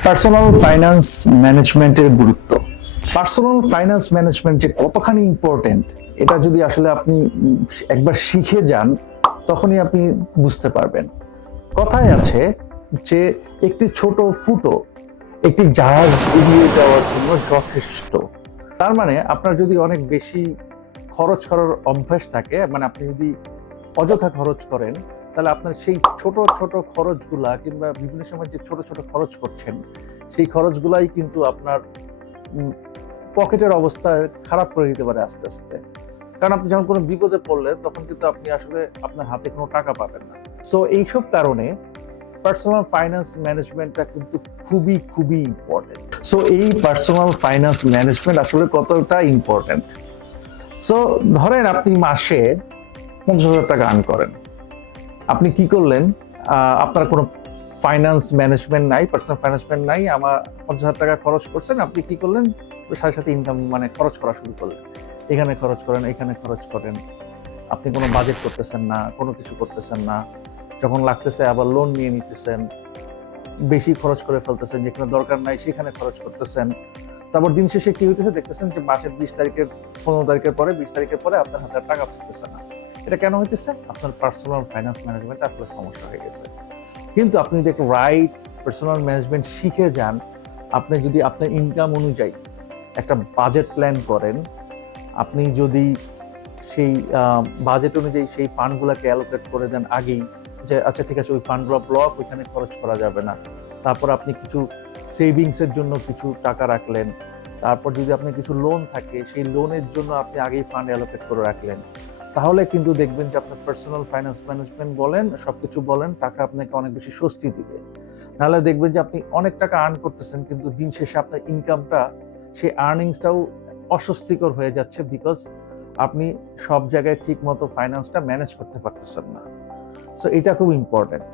Personal finance ম্যানেজমেন্টের গুরুত্ব। Personal finance management যে কতখানি ইম্পর্টেন্ট, এটা যদি আসলে আপনি একবার শিখে যান তখনই আপনি বুঝতে পারবেন। কথায় আছে যে একটি ছোট ফুটো একটি জাহাজ এগিয়ে যাওয়ার জন্য যথেষ্ট। তার মানে আপনার যদি অনেক বেশি খরচ করার অভ্যাস থাকে, মানে আপনি যদি অযথা খরচ করেন, তাহলে আপনার সেই ছোট ছোট খরচগুলা কিংবা বিভিন্ন সময় যে ছোট ছোট খরচ করছেন, সেই খরচগুলাই কিন্তু আপনার পকেটের অবস্থা খারাপ করে দিতে পারে আস্তে আস্তে। কারণ আপনি যখন কোনো বিপদে পড়লেন তখন কিন্তু আপনি আসলে আপনার হাতে কোনো টাকা পাবেন না। সো এইসব কারণে পার্সোনাল ফাইন্যান্স ম্যানেজমেন্টটা কিন্তু খুবই খুবই ইম্পর্টেন্ট। সো এই পার্সোনাল ফাইন্যান্স ম্যানেজমেন্ট আসলে কতটা ইম্পর্টেন্ট। সো ধরেন আপনি মাসে 50,000 টাকা আর্ন করেন। আপনি কি করলেন, আপনার কোনো ফাইন্যান্স ম্যানেজমেন্ট নাই, পার্সোনাল ফাইন্যান্সমেন্ট নাই, আমার 50,000 টাকা খরচ করছেন, আপনি কি করলেন, সাথে সাথে ইনকাম মানে খরচ করা শুরু করলেন। এখানে খরচ করেন, এখানে খরচ করেন, আপনি কোনো বাজেট করতেছেন না, কোনো কিছু করতেছেন না। যখন লাগতেছে আবার লোন নিয়ে নিতেছেন, বেশি খরচ করে ফেলতেছেন, যেখানে দরকার নাই সেখানে খরচ করতেছেন। তারপর দিন শেষে কি হইতেছে দেখতেছেন যে মাসের 20 তারিখের 15 তারিখের পরে 20 তারিখের পরে আপনার হাতে টাকা পড়তেছে না। এটা কেন হইতেছে? আপনার পার্সোনাল ফাইন্যান্স ম্যানেজমেন্ট আসলে সমস্যা হয়ে গেছে। কিন্তু আপনি যদি রাইট পার্সোনাল ম্যানেজমেন্ট শিখে যান, আপনি যদি আপনার ইনকাম অনুযায়ী একটা বাজেট প্ল্যান করেন, আপনি যদি সেই বাজেট অনুযায়ী সেই ফান্ডগুলোকে অ্যালোকেট করে দেন আগেই, যে আচ্ছা ঠিক আছে ওই ফান্ডগুলো ব্লক, ওইখানে খরচ করা যাবে না। তারপর আপনি কিছু সেভিংসের জন্য কিছু টাকা রাখলেন। তারপর যদি আপনার কিছু লোন থাকে, সেই লোনের জন্য আপনি আগেই ফান্ড অ্যালোকেট করে রাখলেন, তাহলে কিন্তু দেখবেন যে আপনার পার্সোনাল ফাইন্যান্স ম্যানেজমেন্ট বলেন, সবকিছু বলেন, টাকা আপনাকে অনেক বেশি স্বস্তি দিবে। নাহলে দেখবেন যে আপনি অনেক টাকা আর্ন করতেছেন, কিন্তু দিন শেষে আপনার ইনকামটা, সেই আর্নিংসটাও অস্বস্তিকর হয়ে যাচ্ছে, বিকজ আপনি সব জায়গায় ঠিক মতো ফাইন্যান্সটা ম্যানেজ করতে পারতেছেন না। সো এটা খুব ইম্পর্টেন্ট।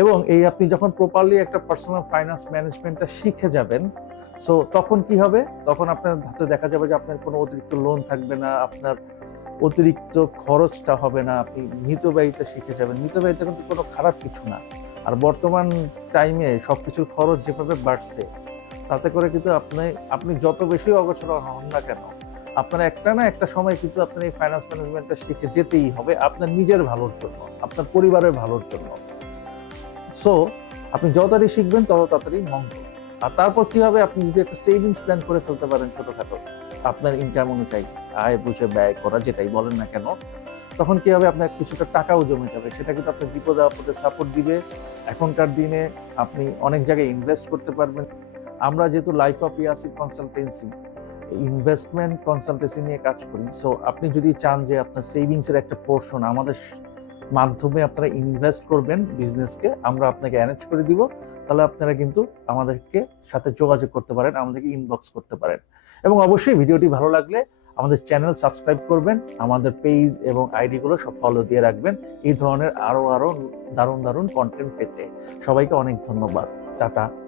এবং এই আপনি যখন প্রপারলি একটা পার্সোনাল ফাইন্যান্স ম্যানেজমেন্টটা শিখে যাবেন, সো তখন কি হবে, তখন আপনার হাতে দেখা যাবে যে আপনার কোনো অতিরিক্ত লোন থাকবে না, আপনার অতিরিক্ত খরচটা হবে না, আপনি মিতব্যয়িতা শিখে যাবেন। মিতব্যয়িতা কিন্তু কোনো খারাপ কিছু না। আর বর্তমান টাইমে সবকিছুর খরচ যেভাবে বাড়ছে, তাতে করে কিন্তু আপনি যত বেশি অগোছালো হন না কেন, আপনার একটা না একটা সময় কিন্তু আপনার এই ফাইন্যান্স ম্যানেজমেন্টটা শিখে যেতেই হবে, আপনার নিজের ভালোর জন্য, আপনার পরিবারের ভালোর জন্য। সো আপনি যত তাড়াতাড়ি শিখবেন তত তাড়াতাড়ি মঙ্গল। আর তারপর কি হবে, আপনি যদি একটা সেভিংস প্ল্যান করে ফেলতে পারেন ছোটখাটো, আপনার ইনকাম অনুযায়ী আয় বুঝে ব্যয় করা, যেটাই বলেন না কেন, তখন কি হবে, আপনার কিছুটা টাকাও জমে যাবে। সেটা কিন্তু আপনার বিপদে আপদে সাপোর্ট দিবে। এখনকার দিনে আপনি অনেক জায়গায় ইনভেস্ট করতে পারবেন। আমরা যেহেতু life of Yasir consultancy investment consultancy নিয়ে কাজ করি, সো আপনি যদি চান যে আপনার সেভিংসের একটা পোর্শন আমাদের মাধ্যমে আপনারা ইনভেস্ট করবেন বিজনেসকে, আমরা আপনাকে অ্যারেঞ্জ করে দিব, তাহলে আপনারা কিন্তু আমাদেরকে সাথে যোগাযোগ করতে পারেন, আমাদেরকে ইনবক্স করতে পারেন। এবং অবশ্যই ভিডিওটি ভালো লাগলে আমাদের চ্যানেল সাবস্ক্রাইব করবেন, আমাদের পেজ এবং আইডি গুলো সব ফলো দিয়ে রাখবেন এই ধরনের আরো দারুণ দারুণ কন্টেন্ট পেতে। সবাইকে অনেক ধন্যবাদ। টাটা।